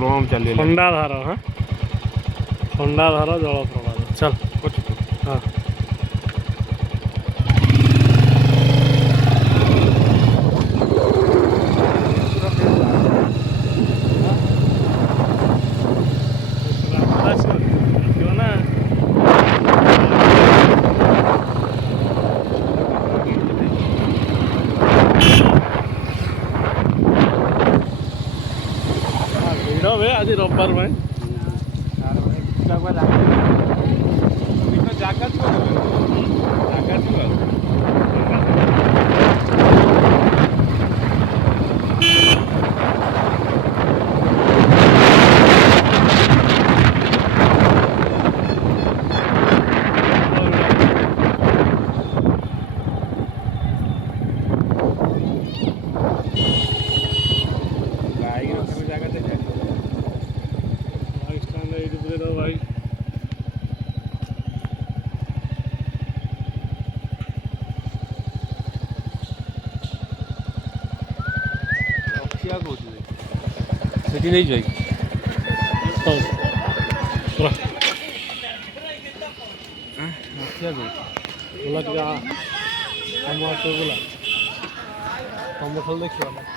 क्रम चलिए खंडाधार हाँ खंडाधार जलप्रपात चल हाँ आज रविवार में भाई ସେଠି ନେଇଯିବା କି ପୁରା ରଖିବାକୁ बोला कि हम आपको बोला हम देखिए